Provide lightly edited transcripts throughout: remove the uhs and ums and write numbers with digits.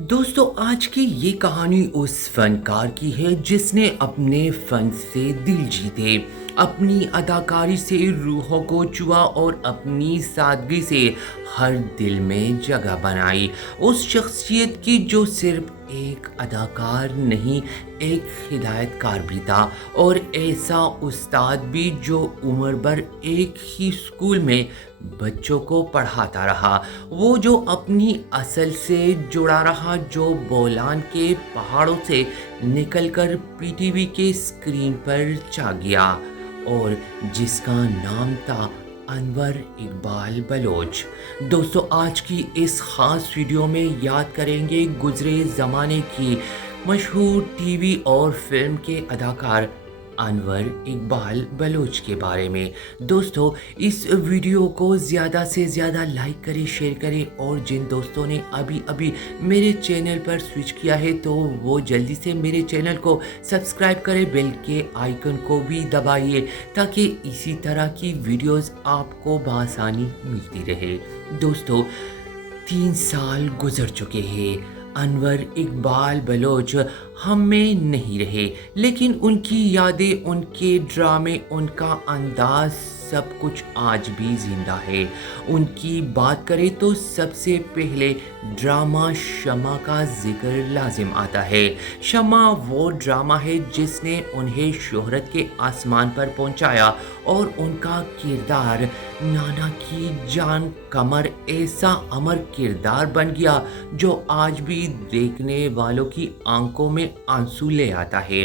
दोस्तों, आज की ये कहानी उस फनकार की है जिसने अपने फन से दिल जीते, अपनी अदाकारी से रूहों को छुआ और अपनी सादगी से हर दिल में जगह बनाई। उस शख्सियत की जो सिर्फ एक अदाकार नहीं, एक हिदायतकार भी था, और ऐसा उस्ताद भी जो उम्र भर एक ही स्कूल में बच्चों को पढ़ाता रहा। वो जो अपनी असल से जुड़ा रहा, जो बोलान के पहाड़ों से निकलकर पीटीवी के स्क्रीन पर छा गया, और जिसका नाम था अनवर इकबाल बलोच। दोस्तों, आज की इस खास वीडियो में याद करेंगे गुजरे ज़माने की मशहूर टीवी और फिल्म के अदाकार अनवर इकबाल बलोच के बारे में। दोस्तों, इस वीडियो को ज़्यादा से ज़्यादा लाइक करें, शेयर करें, और जिन दोस्तों ने अभी अभी मेरे चैनल पर स्विच किया है तो वो जल्दी से मेरे चैनल को सब्सक्राइब करें, बेल के आइकन को भी दबाइए ताकि इसी तरह की वीडियोस आपको बआसानी मिलती रहे। दोस्तों, 3 साल गुजर चुके हैं। अनवर इकबाल बलोच हम में नहीं रहे, लेकिन उनकी यादें, उनके ड्रामे, उनका अंदाज, सब कुछ आज भी जिंदा है। उनकी बात करें तो सबसे पहले ड्रामा शमा का जिक्र लाजिम आता है। शमा वो ड्रामा है जिसने उन्हें शोहरत के आसमान पर पहुंचाया, और उनका किरदार नाना की जान कमर ऐसा अमर किरदार बन गया जो आज भी देखने वालों की आंखों में आंसू ले आता है।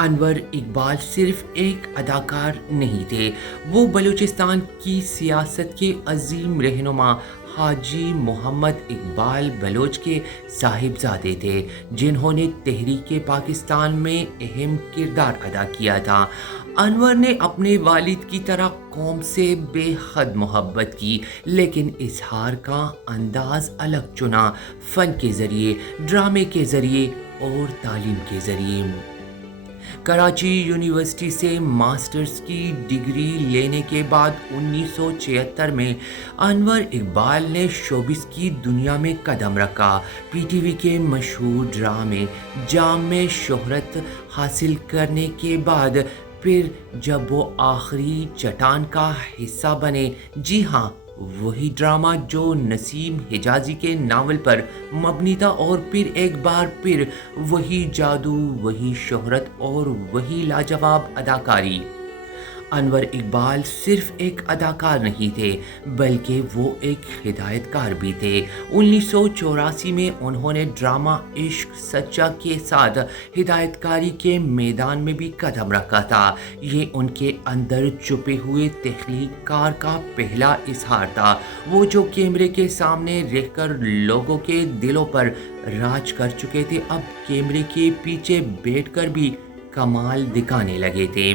अनवर इकबाल सिर्फ एक अदाकार नहीं थे, वो बलूचिस्तान की सियासत के अजीम रहनुमा हाजी मोहम्मद इकबाल बलोच के साहिबजादे थे, जिन्होंने तहरीक पाकिस्तान में अहम किरदार अदा किया था। अनवर ने अपने वालिद की तरह कौम से बेहद मोहब्बत की, लेकिन इजहार का अंदाज अलग चुना, फन के ज़रिए, ड्रामे के ज़रिए और तालीम के ज़रिए। कराची यूनिवर्सिटी से मास्टर्स की डिग्री लेने के बाद 1976 में अनवर इकबाल ने शोबिस की दुनिया में कदम रखा। पीटीवी के मशहूर ड्रामे जाम में शोहरत हासिल करने के बाद फिर जब वो आखिरी चट्टान का हिस्सा बने, जी हाँ, वही ड्रामा जो नसीम हिजाजी के नावल पर मबनी था, और फिर एक बार फिर वही जादू, वही शोहरत और वही लाजवाब अदाकारी। अनवर इकबाल सिर्फ एक अदाकार नहीं थे, बल्कि वो एक हिदायतकार भी थे। 1984 में उन्होंने ड्रामा इश्क सच्चा के साथ हिदायतकारी के मैदान में भी कदम रखा था। ये उनके अंदर छुपे हुए तख्लीकार का पहला इजहार था, वो जो कैमरे के सामने रहकर लोगों के दिलों पर राज कर चुके थे, अब कैमरे के पीछे बैठकर भी कमाल दिखाने लगे थे।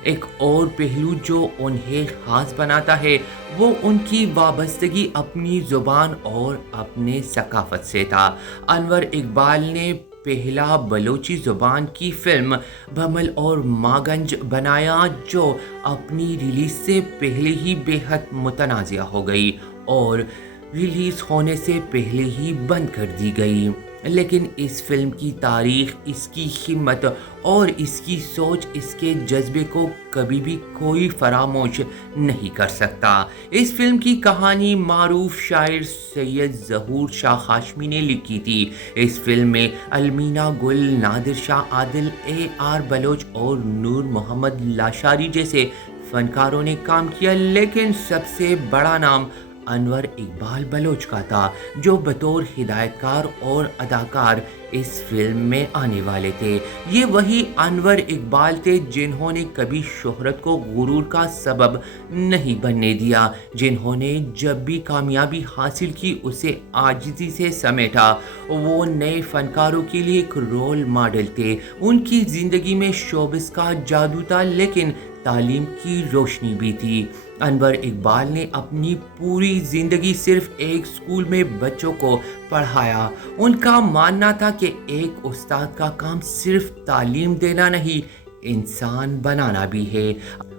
एक और पहलू जो उन्हें खास बनाता है वो उनकी वाबस्तगी अपनी ज़ुबान और अपने सकाफत से था। अनवर इकबाल ने पहला बलोची ज़ुबान की फिल्म भमल और मागंज बनाया, जो अपनी रिलीज से पहले ही बेहद मुतनाज़िया हो गई और रिलीज़ होने से पहले ही बंद कर दी गई। लेकिन इस फिल्म की तारीख, इसकी हिम्मत और इसकी सोच, इसके जज्बे को कभी भी कोई फरामोश नहीं कर सकता। इस फिल्म की कहानी मारूफ शायर सैयद ज़हूर शाह हाशमी ने लिखी थी। इस फिल्म में अलमीना गुल, नादिर शाह आदिल, AR बलोच और नूर मोहम्मद लाशारी जैसे फनकारों ने काम किया, लेकिन सबसे बड़ा नाम अनवर इकबाल बलोच का था, जो बतौर हिदायतकार और अदाकार इस फिल्म में आने वाले थे। ये वही अनवर इकबाल थे जिन्होंने कभी शोहरत को गुरूर का सबब नहीं बनने दिया, जिन्होंने जब भी कामयाबी हासिल की उसे आजिज़ी से समेटा। वो नए फनकारों के लिए एक रोल मॉडल थे। उनकी ज़िंदगी में शोबिस का जादू था, लेकिन तालीम की रोशनी भी थी। अनवर इकबाल ने अपनी पूरी ज़िंदगी सिर्फ एक स्कूल में बच्चों को पढ़ाया। उनका मानना था कि एक उस्ताद का काम सिर्फ तालीम देना नहीं, इंसान बनाना भी है।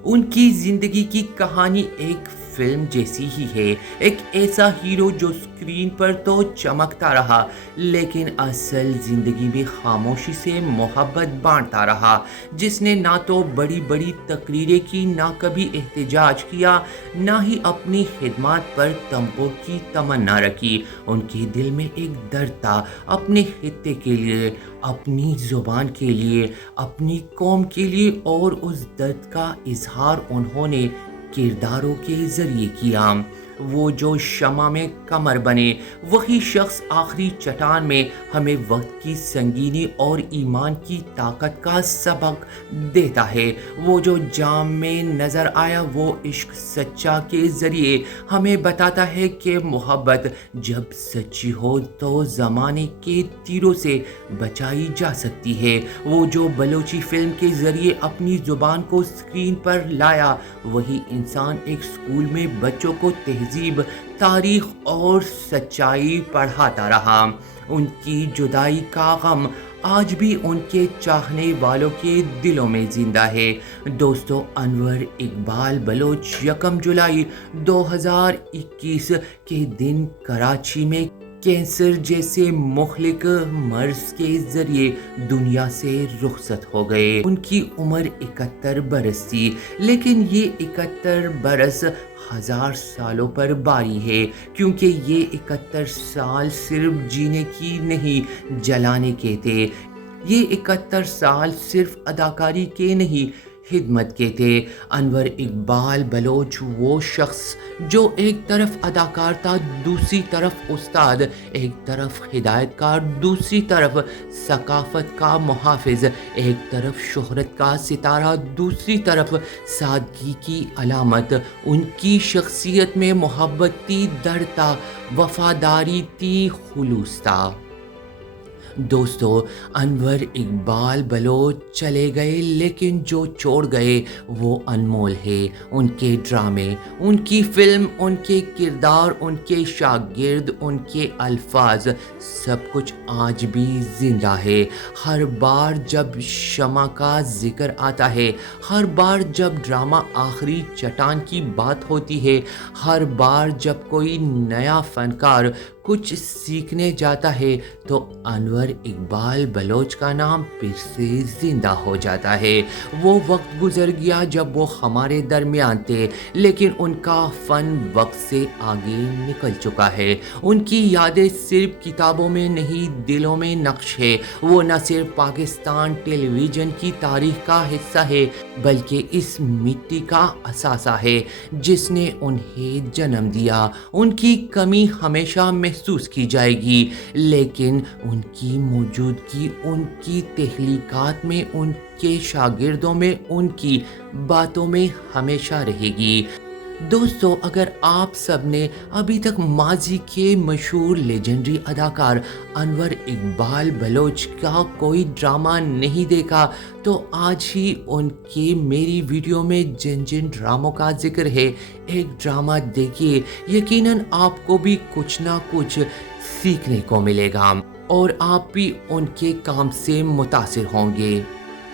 उनकी ज़िंदगी की कहानी एक फिल्म जैसी ही है, एक ऐसा हीरो जो स्क्रीन पर तो चमकता रहा लेकिन असल जिंदगी में खामोशी से मोहब्बत बांटता रहा, जिसने ना तो बड़ी बड़ी तकरीरें की, ना कभी एहतजाज किया, ना ही अपनी खिदमत पर तमगों की तमन्ना रखी। उनके दिल में एक दर्द था अपने खित्ते के लिए, अपनी ज़ुबान के लिए, अपनी कौम के लिए, और उस दर्द का इजहार उन्होंने किरदारों के ज़रिए किया। वो जो शमा में कमर बने, वही शख्स आखिरी चट्टान में हमें वक्त की संगीनी और ईमान की ताकत का सबक देता है। वो जो जाम में नज़र आया, वो इश्क सच्चा के ज़रिए हमें बताता है कि मोहब्बत जब सच्ची हो तो ज़माने के तीरों से बचाई जा सकती है। वो जो बलोची फिल्म के ज़रिए अपनी ज़ुबान को स्क्रीन पर लाया, वही इंसान एक स्कूल में बच्चों को तहजीब, तारीख और सच्चाई पढ़ाता रहा। उनकी जुदाई का गम आज भी उनके चाहने वालों के दिलों में जिंदा है। दोस्तों, अनवर इकबाल बलोच 1 जुलाई 2021 के दिन कराची में कैंसर जैसे मुहलिक मर्ज के जरिए दुनिया से रुखसत हो गए। उनकी उम्र 71 बरस थी, लेकिन ये 71 बरस 1000 सालों पर बारी है, क्योंकि ये 71 साल सिर्फ जीने की नहीं, जलाने के थे। ये 71 साल सिर्फ अदाकारी के नहीं, खिदमत के थे। अनवर इकबाल बलोच वो शख्स जो एक तरफ अदाकार था, दूसरी तरफ उस्ताद, एक तरफ हिदायतकार, दूसरी तरफ सकाफत का मुहाफिज, एक तरफ शोहरत का सितारा, दूसरी तरफ सादगी की अलामत। उनकी शख्सियत में मोहब्बत थी, दर्द था, वफादारी थी, खुलूस था। दोस्तों, अनवर इकबाल बलोच चले गए, लेकिन जो छोड़ गए वो अनमोल है। उनके ड्रामे, उनकी फिल्म, उनके किरदार, उनके शागिर्द, उनके अल्फाज, सब कुछ आज भी जिंदा है। हर बार जब शमा का जिक्र आता है, हर बार जब ड्रामा आखिरी चट्टान की बात होती है, हर बार जब कोई नया फनकार कुछ सीखने जाता है, तो अनवर इकबाल बलोच का नाम फिर से जिंदा हो जाता है। वो वक्त गुजर गया जब वो हमारे दरमियान थे, लेकिन उनका फ़न वक्त से आगे निकल चुका है। उनकी यादें सिर्फ किताबों में नहीं, दिलों में नक्श है। वो न सिर्फ पाकिस्तान टेलीविज़न की तारीख का हिस्सा है, बल्कि इस मिट्टी का असासा है जिसने उन्हें जन्म दिया। उनकी कमी हमेशा महसूस की जाएगी, लेकिन उनकी मौजूदगी उनकी तख्लीकात में, उनके शागिर्दों में, उनकी बातों में हमेशा रहेगी। दोस्तों, अगर आप सब ने अभी तक माजी के मशहूर लेजेंडरी अदाकार अनवर इकबाल बलोच का कोई ड्रामा नहीं देखा, तो आज ही उनके मेरी वीडियो में जिन जिन ड्रामों का जिक्र है, एक ड्रामा देखिए। यकीनन आपको भी कुछ ना कुछ सीखने को मिलेगा और आप भी उनके काम से मुतासिर होंगे।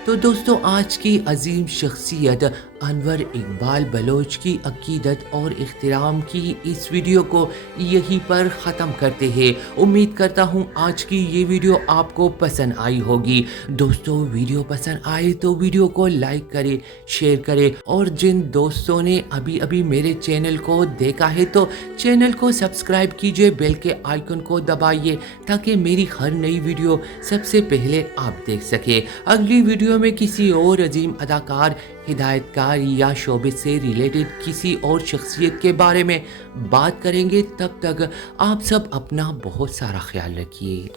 तो दोस्तों, आज की अजीम शख्सियत अनवर इकबाल बलोच की अकीदत और इख्तिराम की इस वीडियो को यहीं पर ख़त्म करते हैं। उम्मीद करता हूँ आज की ये वीडियो आपको पसंद आई होगी। दोस्तों, वीडियो पसंद आए तो वीडियो को लाइक करें, शेयर करें, और जिन दोस्तों ने अभी अभी मेरे चैनल को देखा है तो चैनल को सब्सक्राइब कीजिए, बेल के आइकन को दबाइए ताकि मेरी हर नई वीडियो सबसे पहले आप देख सके। अगली वीडियो में किसी और अजीम अदाकार, हिदायतकार या शोबे से रिलेटेड किसी और शख्सियत के बारे में बात करेंगे। तब तक आप सब अपना बहुत सारा ख्याल रखिए।